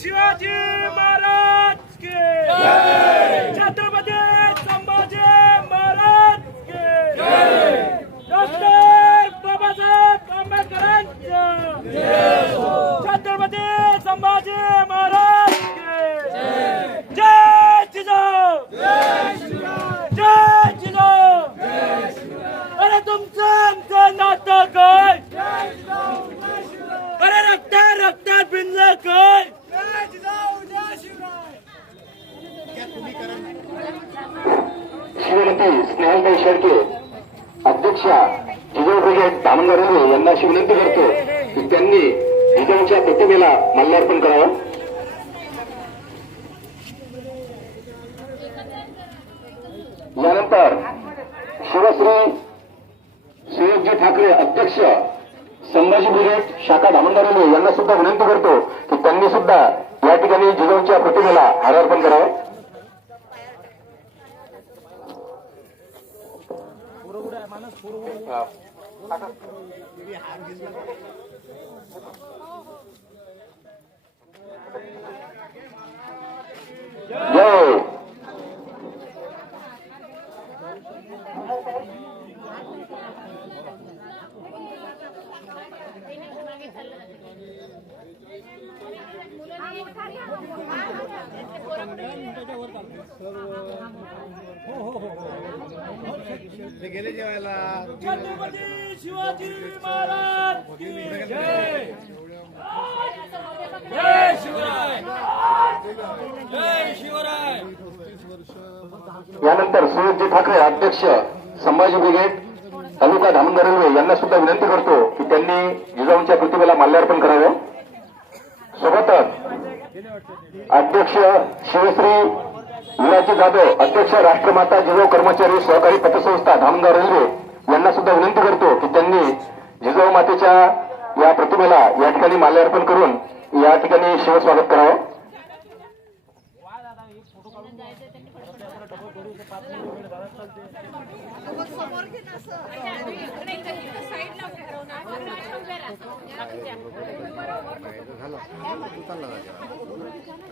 शिवाजी महाराज के छत्रपती संभाजी महाराज के डॉक्टर बाबासाहेब आंबेडकरांचं छत्रपती संभाजी श्रीमती स्नेहलताई शेळके अध्यक्षा जिजाऊ ब्रिगेड दामनगार यांना अशी विनंती करतो. की त्यांनी जिजाऊच्या प्रतिमेला माल्यार्पण करावं. यानंतर शिवश्री सुयोगजी ठाकरे अध्यक्ष संभाजी ब्रिगेड शाखा धामणगार यांना सुद्धा विनंती करतो. की त्यांनी सुद्धा या ठिकाणी जिजाऊंच्या प्रतिमेला हारार्पण करावं. जय गेले जेवायला शिवाजी महाराज की जय जय शिवराय जय शिवराय यानंतर सुयोगजी ठाकरे अध्यक्ष संभाजी ब्रिगेड तालुका धामणगार रेल्वे यांना सुद्धा विनंती करतो की त्यांनी जिजाऊंच्या प्रतिमेला माल्यार्पण करावं. सोबतच अध्यक्ष शिवश्री विराजी जाधव अध्यक्ष राष्ट्रमाता जिजाऊ कर्मचारी सहकारी पतसंस्था धामगाव रेल्वे यांना सुद्धा विनंती करतो की त्यांनी जिजाऊ मातेच्या या प्रतिमेला या ठिकाणी माल्यार्पण करून या ठिकाणी शिवस्वागत करावं.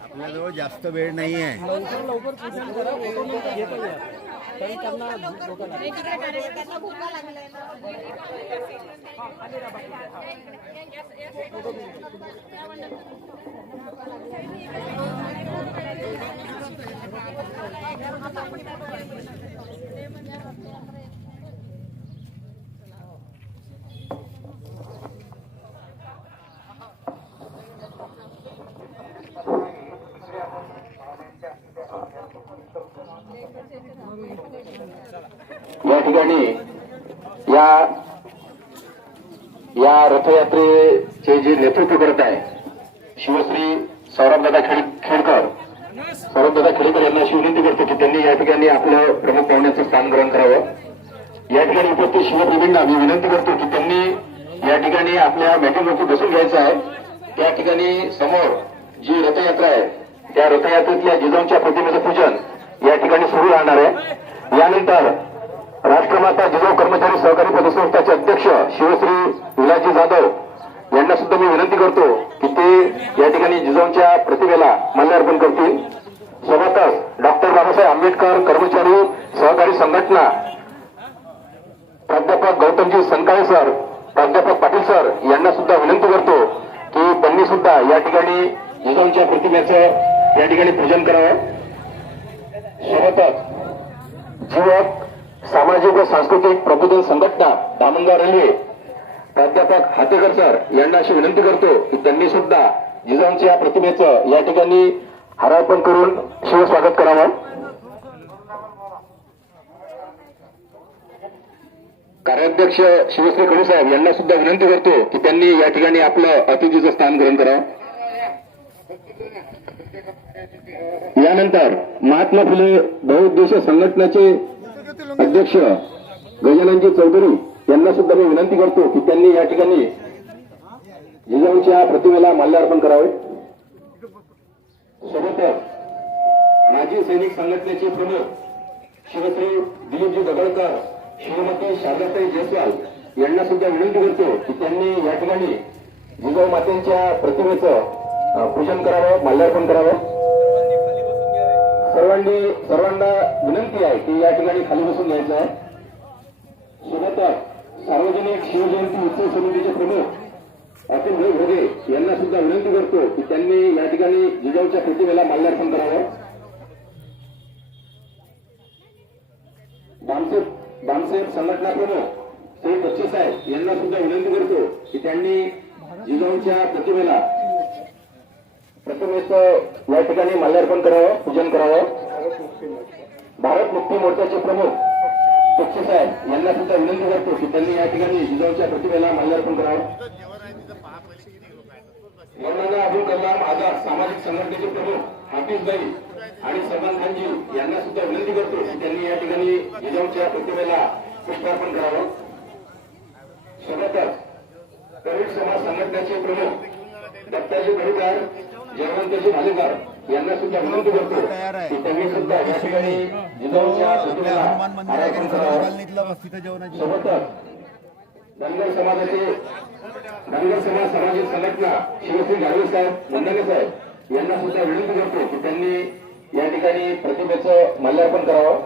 आपल्याजवळ जास्त वेळ नाही आहे. या ठिकाणी या या रथयात्रेचे जे नेतृत्व करत आहे शिवश्री सौरभदादा खेड खेडकर सौरभदादा खेडकर यांना अशी विनंती करतो की त्यांनी या ठिकाणी आपलं प्रमुख पाहुण्याचं स्थान ग्रहण करावं. या ठिकाणी उपस्थित शिवप्रेमींना मी विनंती करतो की त्यांनी या ठिकाणी आपल्या मॅटिंगवरती बसून घ्यायचं आहे. त्या ठिकाणी समोर जी रथयात्रा आहे त्या रथयात्रेतल्या जिजाऊंच्या प्रतिमेचं पूजन या ठिकाणी सुरू राहणार आहे यानंतर राष्ट्रमाता जिजाऊ कर्मचारी सहकारी पतसंस्थाचे अध्यक्ष शिवश्री विलाजी जाधव यांना सुद्धा मी विनंती करतो की ते या ठिकाणी जिजाऊंच्या प्रतिमेला माल्यार्पण करतील सोबतच डॉक्टर बाबासाहेब आंबेडकर कर्मचारी सहकारी संघटना प्राध्यापक गौतमजी संकाळे सर प्राध्यापक पाटील सर यांना सुद्धा विनंती करतो की त्यांनी सुद्धा या ठिकाणी जिजाऊंच्या प्रतिमेचं या ठिकाणी पूजन करावं. सोबतच जीवक सामाजिक व सांस्कृतिक प्रबोधन संघटना दामणगाव रेल्वे प्राध्यापक हातेकर सर यांना अशी विनंती करतो की त्यांनी सुद्धा जिजाऊंच्या प्रतिमेचं या ठिकाणी हारार्पण करून शिवस्वागत करावं. कार्याध्यक्ष शिवश्री कडू साहेब यांना सुद्धा विनंती करतो की त्यांनी या ठिकाणी आपलं अतिथीचं स्थान ग्रहण करावं. यानंतर महात्मा फुले बहुउद्देशीय संघटनेचे अध्यक्ष गजाननजी चौधरी यांना सुद्धा मी विनंती करतो की त्यांनी या ठिकाणी जिजाऊंच्या प्रतिमेला माल्यार्पण करावे. सोबतच माजी सैनिक संघटनेचे प्रमुख शिवश्री दिलीपजी दगडकर श्रीमती शारदाताई जयस्वाल यांना सुद्धा विनंती करतो की त्यांनी या ठिकाणी जिजाऊ मातेच्या प्रतिमेचं पूजन करावं माल्यार्पण करावं. सर्वांनी सर्वांना विनंती आहे की या ठिकाणी खाली बसून घ्यायचं आहे. सोबतच सार्वजनिक शिवजयंती उत्सव समितीचे प्रमुख अतुल भाई भोगे यांना सुद्धा विनंती करतो की त्यांनी या ठिकाणी जिजाऊच्या प्रतिमेला माल्यार्पण करावं. बामसेब बामसेब संघटना प्रमुख श्री बच्चे साहेब यांना सुद्धा विनंती करतो की त्यांनी जिजाऊच्या प्रतिमेला प्रथमेच या ठिकाणी माल्यार्पण करावं पूजन करावं. भारत मुक्ती मोर्चाचे प्रमुख बच्चे साहेब यांना सुद्धा विनंती करतो की त्यांनी या ठिकाणी जिजाऊच्या प्रतिमेला माल्यार्पण करावं. मौलाना अबुल कलाम आझाद सामाजिक संघटनेचे प्रमुख हाफिज भाई आणि सलमान खानजी यांना सुद्धा विनंती करतो की त्यांनी या ठिकाणी जिजाऊच्या प्रतिमेला पुष्पार्पण करावं. सोबतच प्रवीण समाज संघटनेचे प्रमुख दत्ताजी गडीकर जयवंतजी भालेकर यांना सुद्धा विनंती करतो की त्यांनी सुद्धा या ठिकाणी जिजाऊच्या प्रतिमेला सोबतच धनगर समाजाचे धनगर समाज सामाजिक संघटना शिवश्री गाडवे साहेब मुंडगे साहेब यांना सुद्धा विनंती करतो की त्यांनी या ठिकाणी प्रतिमेचं माल्यार्पण करावं.